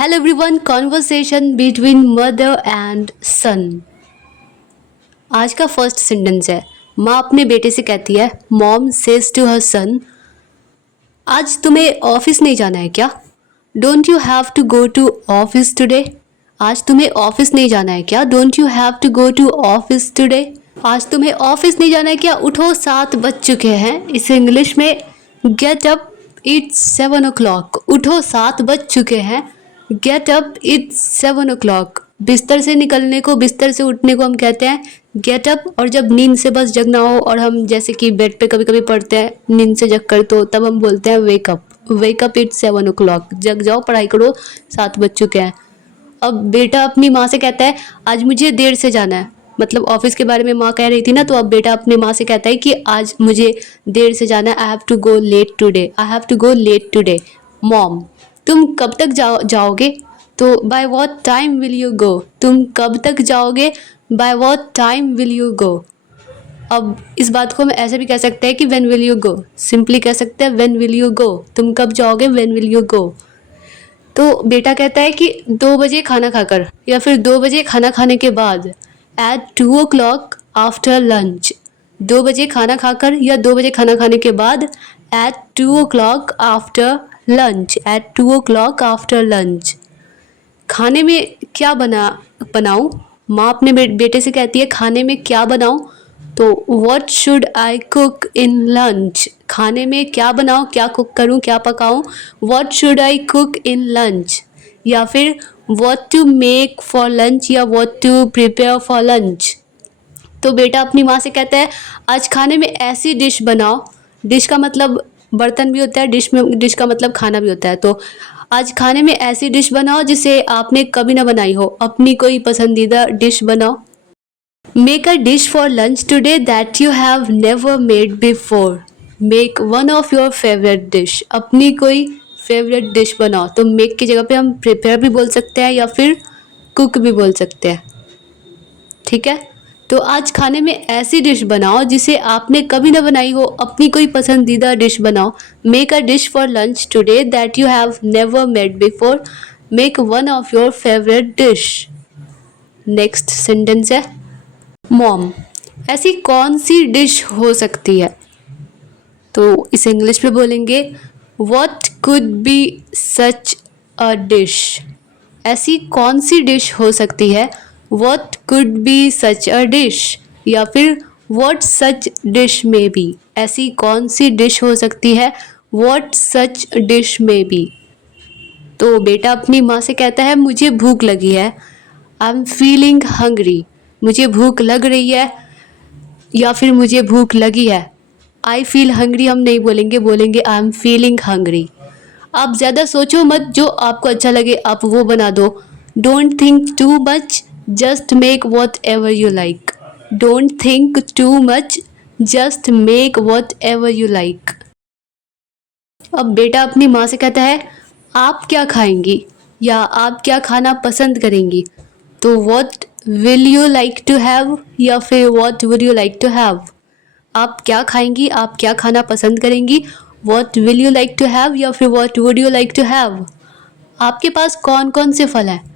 Hello everyone, conversation between mother and son. आज का first sentence है। माँ अपने बेटे से कहती है, mom says to her son, आज तुम्हें ऑफिस नहीं जाना है क्या? Don't you have to go to office today? आज तुम्हें ऑफिस नहीं जाना है क्या? Don't you have to go to office today? आज तुम्हें ऑफिस नहीं जाना है क्या? उठो 7 बज चुके हैं। इसे इंग्लिश में गेट अप, इट्स 7 o'clock। उठो 7 बज चुके हैं। Get up, it's 7 o'clock। बिस्तर से निकलने को, बिस्तर से उठने को हम कहते हैं गेट अप। और जब नींद से बस जगना हो और हम जैसे कि बेड पे कभी कभी पढ़ते हैं नींद से जग कर, तो तब हम बोलते हैं वेकअप। Wake up, it's 7 o'clock। जग जाओ, पढ़ाई करो, 7 बज चुके हैं। अब बेटा अपनी माँ से कहता है, आज मुझे देर से जाना है। मतलब ऑफिस के बारे में माँ कह रही थी ना, तो अब बेटा अपनी माँ से कहता है कि आज मुझे देर से जाना है। I have to go late today. I have to go late today. Mom, तुम कब तक जाओगे? तो by what time will you go? तुम कब तक जाओगे? By what time will you go? अब इस बात को हम ऐसे भी कह सकते हैं कि when will you go. Simply कह सकते हैं व्हेन विल यू गो। तुम कब जाओगे? व्हेन विल यू गो? तो बेटा कहता है कि 2 बजे खाना खाकर, या फिर 2 बजे खाना खाने के बाद। At 2 o'clock after lunch. 2 बजे खाना खाकर या 2 बजे खाना खाने के बाद। At 2 o'clock after lunch. At 2 o'clock after lunch. खाने में क्या बनाऊं? माँ अपने बेटे से कहती है, खाने में क्या बनाऊं? तो what should I cook in lunch? खाने में क्या बनाऊं, क्या कुक करूं, क्या पकाऊं? What should I cook in lunch? या फिर what to make for lunch, या what to prepare for lunch. तो बेटा अपनी माँ से कहता है, आज खाने में ऐसी डिश बनाओ। डिश का मतलब बर्तन भी होता है, डिश का मतलब खाना भी होता है। तो आज खाने में ऐसी डिश बनाओ जिसे आपने कभी ना बनाई हो। अपनी कोई पसंदीदा डिश बनाओ। Make a dish for lunch today that you have never made before. Make one of your favourite dish. अपनी कोई फेवरेट डिश बनाओ। तो मेक की जगह पे हम प्रिपेयर भी बोल सकते हैं या फिर कुक भी बोल सकते हैं। ठीक है, तो आज खाने में ऐसी डिश बनाओ जिसे आपने कभी ना बनाई हो। अपनी कोई पसंदीदा डिश बनाओ। Make a dish for lunch today that you have never made before. Make one of your favourite dish. Next sentence है, मॉम, ऐसी कौन सी डिश हो सकती है? तो इसे इंग्लिश में बोलेंगे, what could be such a dish. ऐसी कौन सी डिश हो सकती है? What could be such a dish, या फिर व्हाट सच डिश में बी। ऐसी कौन सी डिश हो सकती है? व्हाट सच डिश में बी। तो बेटा अपनी माँ से कहता है, मुझे भूख लगी है। I am feeling hungry. मुझे भूख लग रही है या फिर मुझे भूख लगी है। आई फील हंग्री हम नहीं बोलेंगे, बोलेंगे आई एम फीलिंग हंग्री। आप ज़्यादा सोचो मत, जो आपको अच्छा लगे आप वो बना दो। Don't think too much, just make what ever you like. Don't think too much, just make what ever you like. अब बेटा अपनी माँ से कहता है, आप क्या खाएंगी, या आप क्या खाना पसंद करेंगी? तो what will you like to have, या फिर what would you like to have. आप क्या खाएंगी, आप क्या खाना पसंद करेंगी? What will you like to have, या फिर what would you like to have. आपके पास कौन कौन से फल हैं?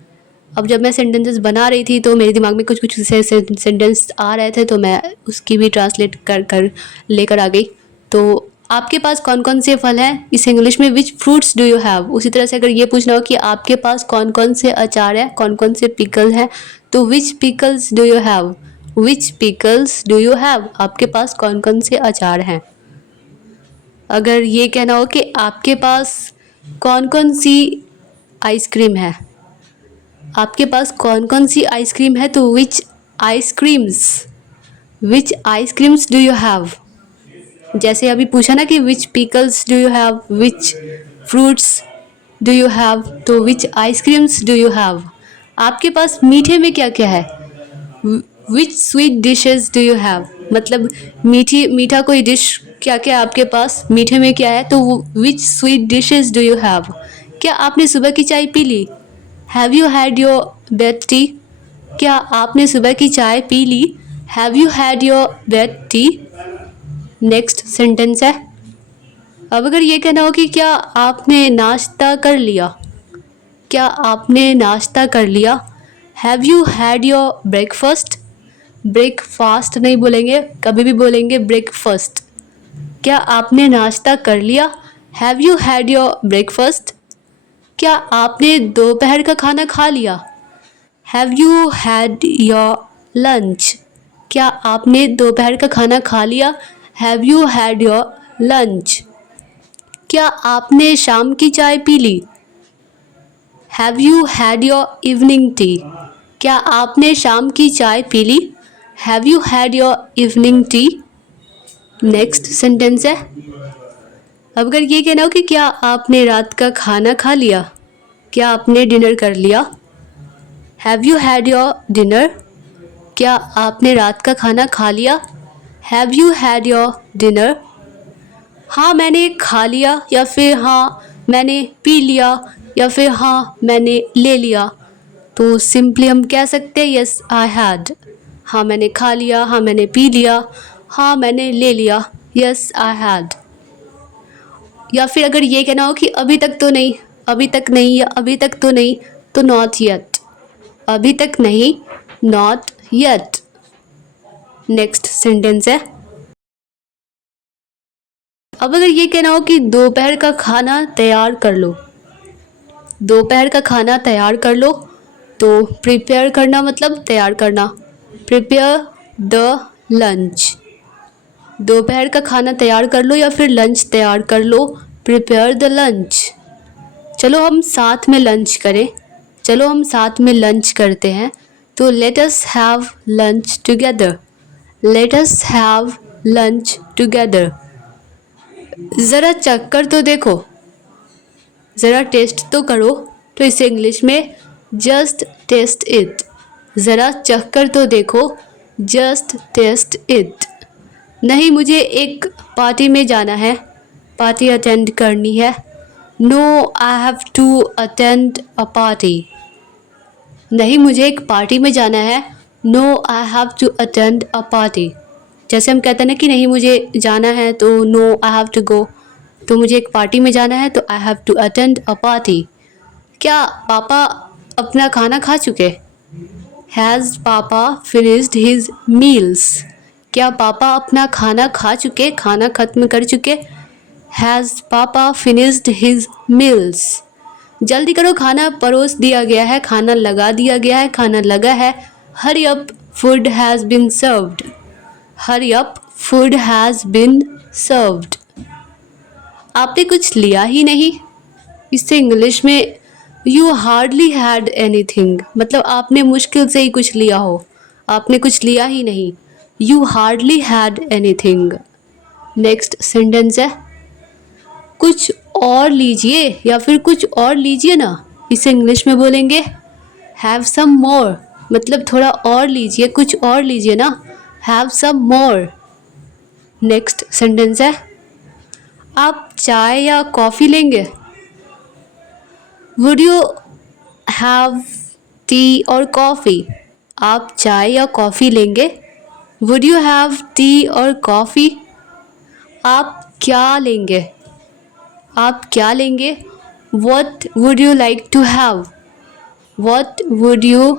अब जब मैं सेंटेंसेस बना रही थी तो मेरे दिमाग में कुछ कुछ से सेंटेंस आ रहे थे, तो मैं उसकी भी ट्रांसलेट कर कर लेकर आ गई। तो आपके पास कौन कौन से फल हैं, इस इंग्लिश में विच फ्रूट्स डू यू हैव। उसी तरह से अगर ये पूछना हो कि आपके पास कौन कौन से अचार हैं, कौन कौन से पिकल हैं, तो which pickles do you have. Which pickles do you have, आपके पास कौन कौन से अचार हैं। अगर ये कहना हो कि आपके पास कौन कौन सी आइसक्रीम है, आपके पास कौन कौन सी आइसक्रीम है, तो which ice creams do you have. जैसे अभी पूछा ना कि which pickles do you have, which fruits do you have, तो which ice creams do you have. आपके पास मीठे में क्या क्या है? Which sweet dishes do you have. मतलब मीठा कोई डिश क्या क्या आपके पास मीठे में क्या है, तो which sweet dishes do you have. क्या आपने सुबह की चाय पी ली? Have you had your bed tea. क्या आपने सुबह की चाय पी ली? Have you had your bed tea. Next sentence है, अब अगर ये कहना हो कि क्या आपने नाश्ता कर लिया, क्या आपने नाश्ता कर लिया? Have you had your breakfast? Breakfast नहीं बोलेंगे, कभी भी बोलेंगे ब्रेकफास्ट। क्या आपने नाश्ता कर लिया? Have you had your breakfast? क्या आपने दोपहर का खाना खा लिया? Have you had your lunch? क्या आपने दोपहर का खाना खा लिया? Have you had your lunch? क्या आपने शाम की चाय पी ली? Have you had your evening tea? क्या आपने शाम की चाय पी ली? Have you had your evening tea? Next sentence है, अब अगर ये कहना हो कि क्या आपने रात का खाना खा लिया? क्या आपने डिनर कर लिया? Have you had your dinner? क्या आपने रात का खाना खा लिया? Have you had your dinner? हाँ मैंने खा लिया, या फिर हाँ मैंने पी लिया, या फिर हाँ मैंने ले लिया। तो सिंपली हम कह सकते हैं यस आई हैड। हाँ मैंने खा लिया, हाँ मैंने पी लिया, हाँ मैंने ले लिया, यस आई हैड। या फिर अगर ये कहना हो कि अभी तक तो नहीं, अभी तक नहीं या अभी तक तो नहीं, तो नॉट येट। अभी तक नहीं, नॉट येट। नेक्स्ट सेंटेंस है, अब अगर ये कहना हो कि दोपहर का खाना तैयार कर लो, दोपहर का खाना तैयार कर लो, तो प्रिपेयर करना मतलब तैयार करना, प्रिपेयर द लंच। दोपहर का खाना तैयार कर लो या फिर लंच तैयार कर लो, प्रिपेयर द लंच। चलो हम साथ में लंच करें, चलो हम साथ में लंच करते हैं, तो let us have lunch together, let us have lunch together. ज़रा चक्कर तो देखो, ज़रा टेस्ट तो करो, तो इसे इंग्लिश में जस्ट टेस्ट इट। ज़रा चक्कर तो देखो, जस्ट टेस्ट इट। नहीं मुझे एक पार्टी में जाना है, पार्टी अटेंड करनी है। No I have to attend a party. नहीं मुझे एक पार्टी में जाना है, no I have to attend a party. जैसे हम कहते हैं ना कि नहीं मुझे जाना है, तो no I have to go. तो मुझे एक पार्टी में जाना है, तो I have to attend a party. क्या पापा अपना खाना खा चुके? हैज़ पापा फिनिश्ड हिज मील्स? क्या पापा अपना खाना खा चुके, खाना ख़त्म कर चुके? हैज़ पापा फिनिश्ड हिज मील्स? जल्दी करो खाना परोस दिया गया है, खाना लगा दिया गया है, खाना लगा है। Hurry up food has been served. Hurry up food has been served. आपने कुछ लिया ही नहीं, इससे इंग्लिश में यू हार्डली हैड एनीथिंग, मतलब आपने मुश्किल से ही कुछ लिया हो, आपने कुछ लिया ही नहीं, you hardly had anything. Next sentence है, कुछ और लीजिए या फिर कुछ और लीजिए ना, इसे इंग्लिश में बोलेंगे हैव सम मोर, मतलब थोड़ा और लीजिए, कुछ और लीजिए ना, have some more. Next sentence है, आप चाय या कॉफ़ी लेंगे? Would you have tea or coffee? आप चाय या कॉफ़ी लेंगे? Would you have tea or coffee? आप क्या लेंगे? आप क्या लेंगे? What would you like to have? What would you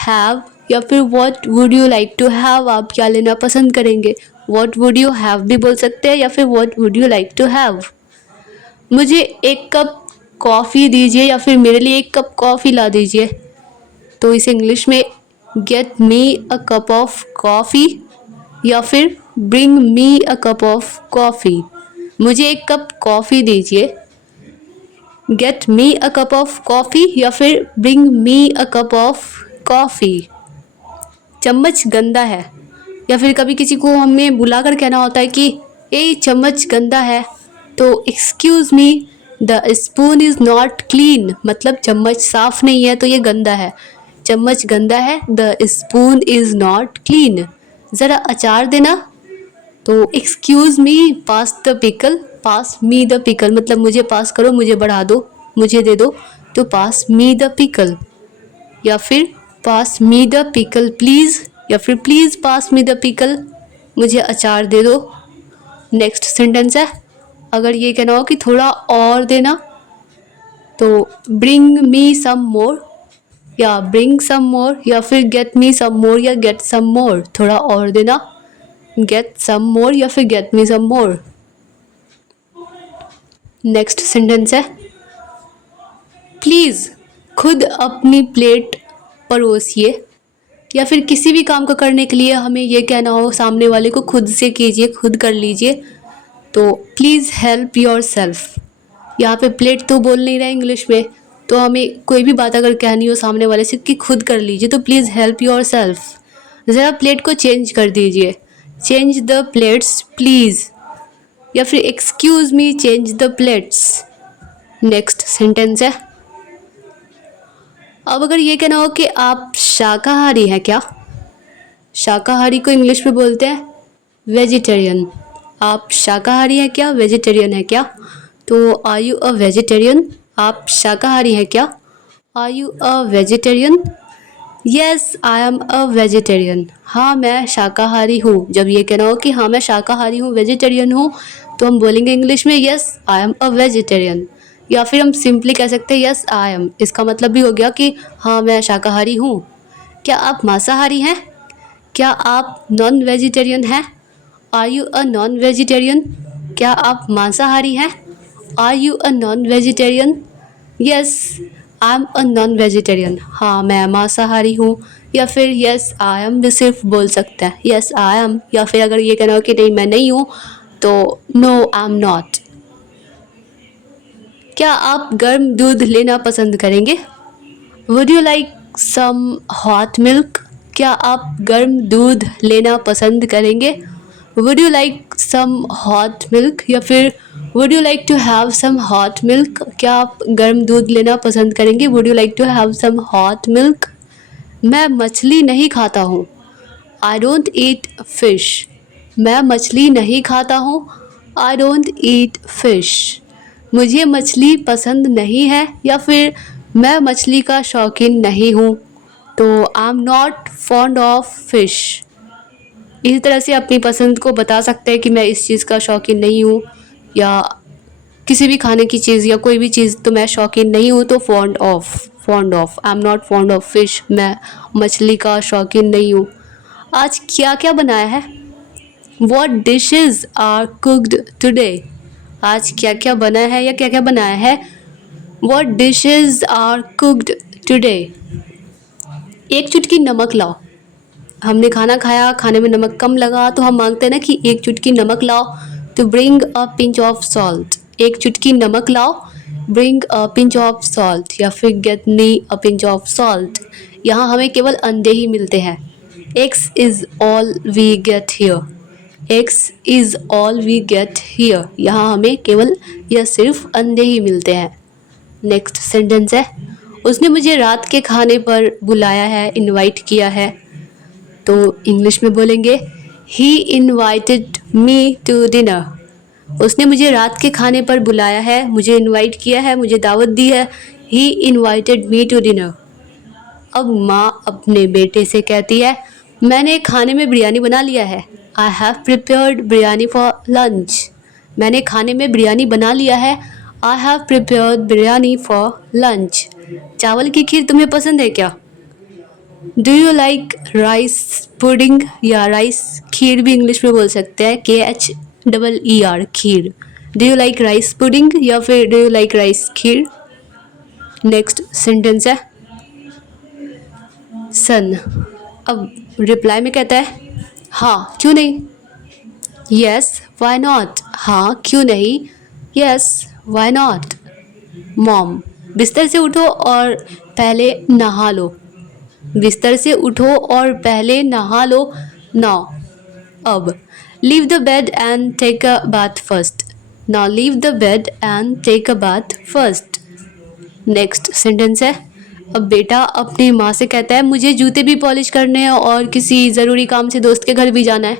have या फिर what would you like to have, आप क्या लेना पसंद करेंगे? What would you have भी बोल सकते हैं या फिर what would you like to have? मुझे एक कप कॉफ़ी दीजिए या फिर मेरे लिए एक कप कॉफ़ी ला दीजिए, तो इसे इंग्लिश में get me a cup of coffee या फिर bring me a cup of coffee। मुझे एक कप कॉफ़ी दीजिए, gate me a cup of coffee या फिर bring me a cup of coffee. चम्मच गंदा है, या फिर कभी किसी को हमें बुलाकर कहना होता है कि ये चम्मच गंदा है, तो excuse me the spoon is not clean, मतलब चम्मच साफ़ नहीं है तो ये गंदा है। चम्मच गंदा है, the spoon is not clean. ज़रा अचार देना, तो excuse me pass the pickle, pass me the pickle, मतलब मुझे पास करो, मुझे बढ़ा दो, मुझे दे दो, तो पास मी द पिकल। या फिर पास मी द पिकल प्लीज़, या फिर please pass me the pickle, मुझे अचार दे दो। नेक्स्ट सेंटेंस है, अगर ये कहना हो कि थोड़ा और देना, तो ब्रिंग मी सम मोर या ब्रिंग सम मोर, या फिर गेट मी सम मोर या गेट सम मोर, थोड़ा और देना, गेट सम मोर या फिर गेट मी सम मोर। नेक्स्ट सेंटेंस है प्लीज़ खुद अपनी प्लेट परोसिए, या फिर किसी भी काम को करने के लिए हमें ये कहना हो सामने वाले को खुद से कीजिए, खुद कर लीजिए, तो प्लीज़ हेल्प योर सेल्फ। यहाँ पे प्लेट तो बोल नहीं रहा इंग्लिश में, तो हमें कोई भी बात अगर कहनी हो सामने वाले से कि खुद कर लीजिए, तो प्लीज़ हेल्प योर सेल्फ। ज़रा प्लेट को चेंज कर दीजिए, चेंज द प्लेट्स प्लीज़, या फिर excuse me change the plates. Next sentence है अब अगर ये कहना हो कि आप शाकाहारी हैं क्या, शाकाहारी को इंग्लिश में बोलते हैं वेजिटेरियन। आप शाकाहारी हैं क्या, वेजिटेरियन है क्या, तो आर यू अ वेजिटेरियन, आप शाकाहारी हैं क्या, are you a vegetarian. Yes I am a vegetarian, हाँ मैं शाकाहारी हूँ। जब ये कहना हो कि हाँ मैं शाकाहारी हूँ, वेजिटेरियन हूँ, तो हम बोलेंगे इंग्लिश में yes I am a vegetarian, या फिर हम सिंपली कह सकते हैं येस आई एम। इसका मतलब भी हो गया कि हाँ मैं शाकाहारी हूँ। क्या आप मांसाहारी हैं, क्या आप नॉन वेजिटेरियन हैं, are you a non vegetarian, क्या आप मांसाहारी हैं, are you a non vegetarian. Yes I am a non vegetarian, हाँ मैं मांसाहारी हूँ, या फिर यस आई एम भी सिर्फ बोल सकते हैं यस आई एम, या फिर अगर ये कहना हो कि नहीं मैं नहीं हूँ, तो नो आई एम नॉट। क्या आप गर्म दूध लेना पसंद करेंगे, would you like some hot milk, क्या आप गर्म दूध लेना पसंद करेंगे, would you like some hot milk, या फिर would you like to have some hot milk, क्या आप गर्म दूध लेना पसंद करेंगे, would you like to have some hot milk. मैं मछली नहीं खाता हूँ, आई डोंट ईट फिश, मैं मछली नहीं खाता हूँ, आई डोंट ईट फिश। मुझे मछली पसंद नहीं है, या फिर मैं मछली का शौकीन नहीं हूँ, तो I am not fond of fish. इसी तरह से अपनी पसंद को बता सकते हैं कि मैं इस चीज़ का शौकीन नहीं हूँ, या किसी भी खाने की चीज़ या कोई भी चीज़ तो मैं शौकीन नहीं हूँ, तो fond of, fond of, I am not fond of fish, मैं मछली का शौकीन नहीं हूँ। आज क्या क्या बनाया है, what dishes are cooked today, आज क्या क्या बना है या क्या क्या बनाया है, what dishes are cooked today. एक चुटकी नमक लाओ, हमने खाना खाया, खाने में नमक कम लगा, तो हम मांगते हैं ना कि एक चुटकी नमक लाओ, तो bring a pinch of salt, एक चुटकी नमक लाओ, bring a pinch of salt, या फिर get me a pinch of salt. यहाँ हमें केवल अंडे ही मिलते हैं, eggs is all we get here, eggs is all we get here, यहाँ हमें केवल या सिर्फ अंडे ही मिलते हैं। नेक्स्ट सेंटेंस है उसने मुझे रात के खाने पर बुलाया है, इनवाइट किया है, तो इंग्लिश में बोलेंगे ही इनवाइटेड मी टू डिनर, उसने मुझे रात के खाने पर बुलाया है, मुझे इनवाइट किया है, मुझे दावत दी है, ही इनवाइटेड मी टू डिनर। अब माँ अपने बेटे से कहती है मैंने खाने में बिरयानी बना लिया है, I have prepared biryani for lunch, मैंने खाने में बिरयानी बना लिया है, I have prepared biryani for lunch. चावल की खीर तुम्हें पसंद है क्या, do you like rice pudding, या राइस खीर भी इंग्लिश में बोल सकते हैं, KHEER kheer, do you like rice pudding, या फिर do you like rice kheer. Next sentence है सन, अब रिप्लाई में कहता है हाँ क्यों नहीं, यस वाई नॉट, हाँ क्यों नहीं, यस वाई नॉट। मॉम बिस्तर से उठो और पहले नहा लो, बिस्तर से उठो और पहले नहा लो, नाउ। अब leave the bed and take a bath first, now leave the bed and take a bath first. Next sentence है अब बेटा अपनी माँ से कहता है मुझे जूते भी पॉलिश करने हैं और किसी ज़रूरी काम से दोस्त के घर भी जाना है,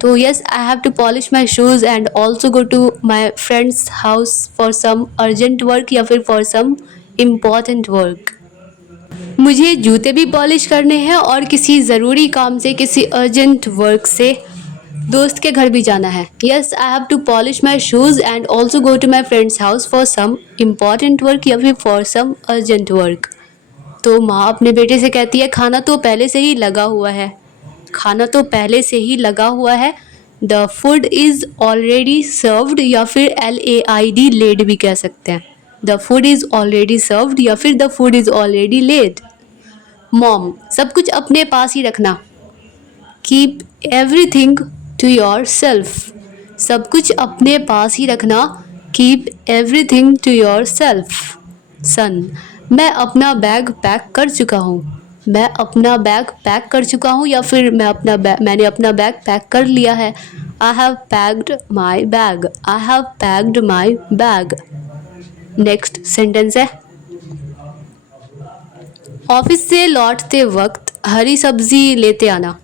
तो yes I have to polish my shoes and also go to my friends house for some urgent work, या फिर फॉर सम इम्पॉर्टेंट वर्क। मुझे जूते भी पॉलिश करने हैं और किसी ज़रूरी काम से, किसी अर्जेंट वर्क से दोस्त के घर भी जाना है। Yes I have to polish my shoes and also go to my friends house for some important work या फिर फॉर सम अर्जेंट वर्क। तो माँ अपने बेटे से कहती है खाना तो पहले से ही लगा हुआ है। खाना तो पहले से ही लगा हुआ है। The food is already served या फिर LAID लेड भी कह सकते हैं। The food is already served या फिर the food is already laid. Mom सब कुछ अपने पास ही रखना। Keep everything to your self. सब कुछ अपने पास ही रखना। Keep everything to your self. Son मैं अपना बैग पैक कर चुका हूँ। मैं अपना बैग पैक कर चुका हूँ या फिर मैंने अपना बैग पैक कर लिया है। I have packed my bag. I have packed my bag. Next sentence है ऑफिस से लौटते वक्त हरी सब्जी लेते आना।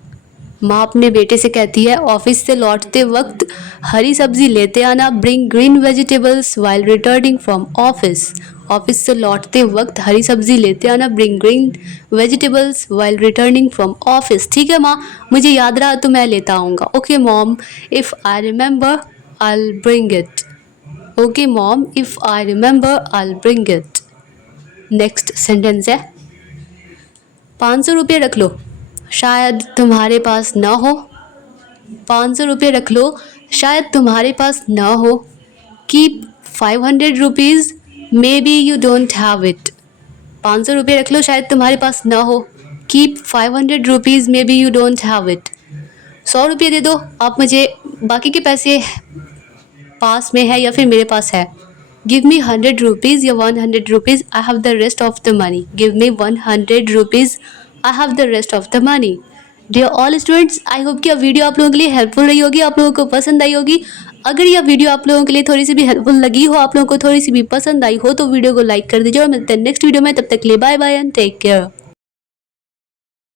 माँ अपने बेटे से कहती है ऑफिस से लौटते वक्त हरी सब्जी लेते आना। Bring green vegetables while returning from office. Office से लौटते वक्त हरी सब्जी लेते आना। Bring green vegetables while returning from office. ठीक है माँ, मुझे याद रहा तो मैं लेता आऊँगा। Okay mom, if I remember I bring it. Okay mom, if I remember I bring it. Next sentence है 500 रुपये रख लो, शायद तुम्हारे पास ना हो। 500 रुपये रख लो, शायद तुम्हारे पास ना हो। Keep 500 rupees, may be you don't have it. 500 रुपये रख लो, शायद तुम्हारे पास ना हो। Keep 500 rupees, may be you don't have it. 100 रुपये दे दो, आप मुझे बाकी के पैसे पास में है या फिर मेरे पास है। गिव मी 100 रुपीज़ या 100 rupees, I have the rest of the money. Give me 100 rupees, I have the rest of the money. Dear all students, I hope कि यह वीडियो आप लोगों के लिए हेल्पफुल रही होगी, आप लोगों को पसंद आई होगी। अगर यह वीडियो आप लोगों के लिए थोड़ी सी भी हेल्पफुल लगी हो, आप लोगों को थोड़ी सी भी पसंद आई हो, तो वीडियो को लाइक कर दीजिए और मिलते हैं नेक्स्ट वीडियो में। तब तक के लिए bye bye and take care.